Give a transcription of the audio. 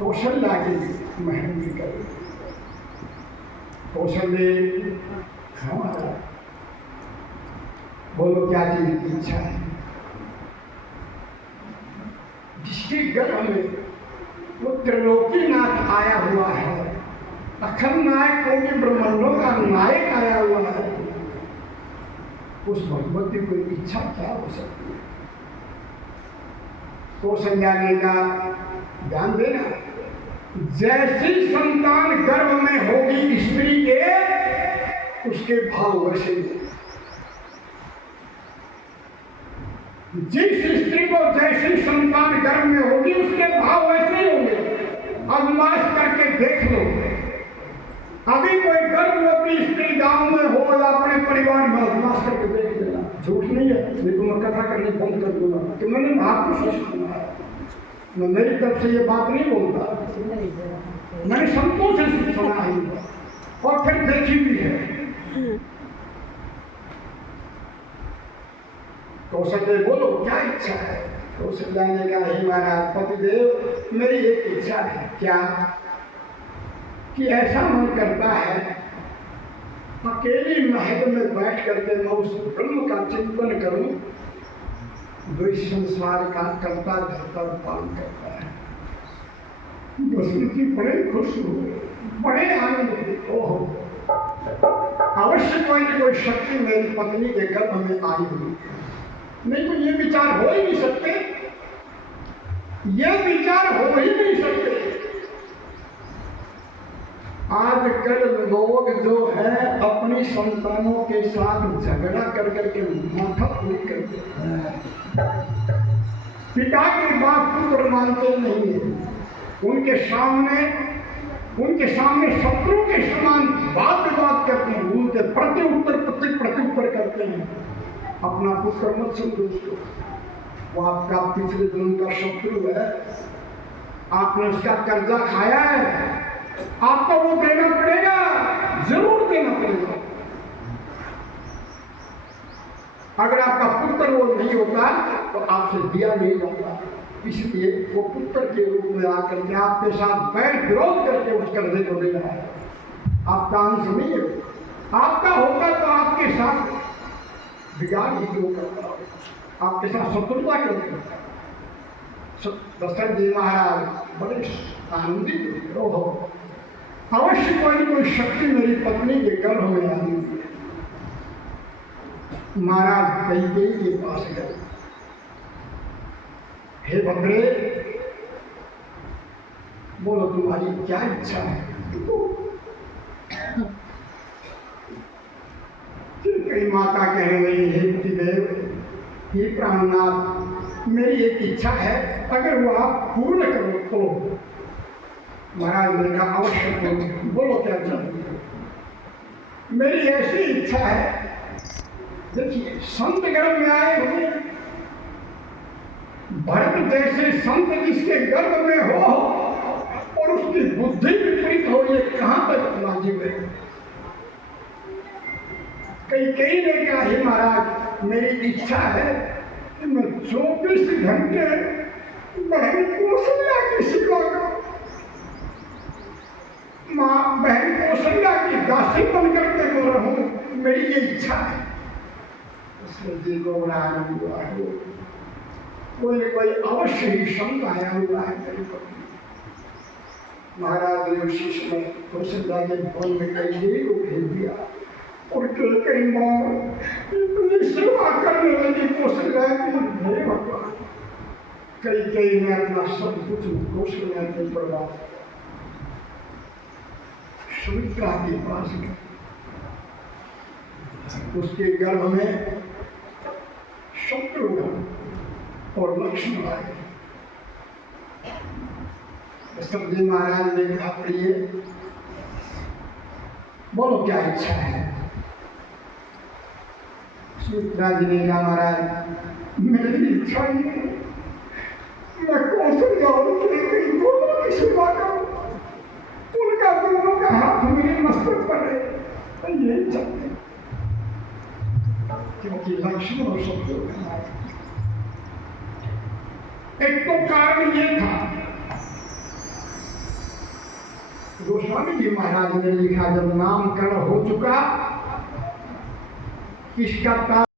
कौशल्या की महल कर कौशल्य हमारा बोलो क्या चीज की इच्छा है जिसके गर्भ में वो त्रिलोकीनाथ आया हुआ है, अखंड नायक क्योंकि ब्रह्मांडों का नायक आया हुआ है, उस भगवती को इच्छा क्या हो सकती है? कौशल्या का ध्यान देना, जैसी संतान गर्भ में होगी स्त्री के उसके भाव वैसे जिस स्त्री को जैसी संतान गर्भ में होगी उसके भाव वैसे ही होंगे। आजमाइश करके देख लो, अभी कोई गर्भवती स्त्री गांव में हो या अपने परिवार में आजमाइश करके देख लेना, झूठ नहीं है, ये तो मैं कथा करने बंद कर दूंगा कि मैंने महापुरुष सुना है, मैं मेरी तरफ से ये बात नहीं बोलता, मैंने संतों से सुना है और फिर देखी भी है। कौशल्य बोलो क्या इच्छा है? कौशल्या ने कहा, हे महाराज पतिदेव, मेरी एक इच्छा है। क्या? कि ऐसा मन करता है अकेली महल में बैठ करके मैं उस ब्रह्म का चिंतन करूं जो इस संसार का करता धरता पालन करता है। बसंती बड़े खुश हुए, बड़े आनंद हुए। ओह, अवश्य कोई न कोई शक्ति मेरी पत्नी के गर्भ में आई हुई, नहीं तो ये विचार हो ही नहीं सकते, ये विचार हो ही नहीं सकते। आजकल लोग जो है अपनी संतानों के साथ झगड़ा कर करके माथा पूरी करते हैं। पिता की बात पुत्र मानते नहीं है, उनके सामने शत्रु के समान बात विवाद करते हैं, उनके प्रत्युत्तर करते हैं। अपना पुत्र मत समझो उसको, वो आपका पिछले जन्म का शत्रु है, आपने उसका कर्जा खाया है, आपको वो देना पड़ेगा, जरूर देना पड़ेगा। अगर आपका पुत्र वो नहीं होता तो आपसे दिया नहीं जाता, इसलिए वो पुत्र के रूप में आकर के आपके साथ बैठ विरोध करके उस कर्जे को दे रहा है। आपका अंश नहीं है, आपका होता तो आपके साथ बिगाड़ ही क्यों करता है, आपके साथ शत्रुता क्यों करता है? दशरथ जी महाराज बड़े आनंदित हो, अवश्य कोई शक्ति मेरी पत्नी के गर्भ में आई हुई है। महाराज कैकेयी के पास गए, हे भद्रे, बोलो तुम्हारी क्या इच्छा है? कई माता कहने लगी, हे पतिदेव, हे प्राणनाथ, मेरी एक इच्छा है, अगर वो आप पूर्ण करो तो। महाराज ने कहा, अवश्य करो, बोलो क्या चाहिए? मेरी ऐसी इच्छा है, देखिए संत गर्भ में आए हुए, भरत जैसे संत जिसके गर्भ में हो और उसकी बुद्धि विपरीत हो, ये कहां तक वाजिब है? कैकेयी ने कहा, हे महाराज, मेरी इच्छा है कि मैं 24 घंटे बहन कौशल्या की सेवा करूं, मां बहन कौशल्या की दासी बन करके मैं रहूं, मेरी ये इच्छा है। उसमें जी को बड़ा आनंद हुआ है, कोई अवश्य ही संत आया हुआ है मेरी पत्नी। महाराज ने उसी समय कौशल्या के भवन में कैकेयी को भेज दिया और कैकेयी मां इतनी सेवा करने लगी कौशल्या की, हे भगवान। कैकेयी ने अपना सब कुछ कौशल्या के प्रभाव सुमित्रा के पास गए, उसके गर्भ में शत्रुघ्न और लक्ष्मण आए। दशरथ जी महाराज ने कहा, प्रिय, बोलो क्या इच्छा है? सुमित्रा जी ने कहा, महाराज, मेरी इच्छा ही है, मैं कौशल्या और कैकेयी दोनों की सेवा करूं, उनका दोनों का हाथ मेरे मस्तक पर है, ये चाहते हैं। क्योंकि लक्ष्मण और शत्रुघ्न, एक तो कारण ये था गोस्वामी जी महाराज ने लिखा, जब नामकरण हो चुका, किसका